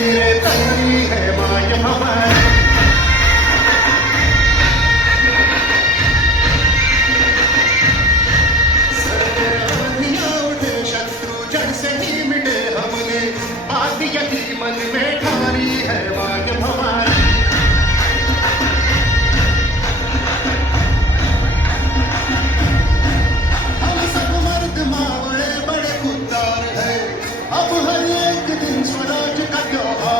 तेरे तंगी है मायम हमारी मन में है मांग भवानी हम सब मर्द मावड़े, बड़े खुददार है। अब हर your heart.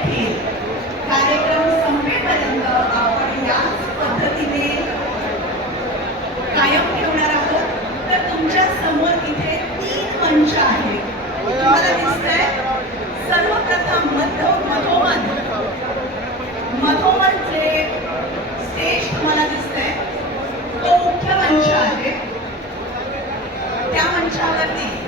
সালাদ দিই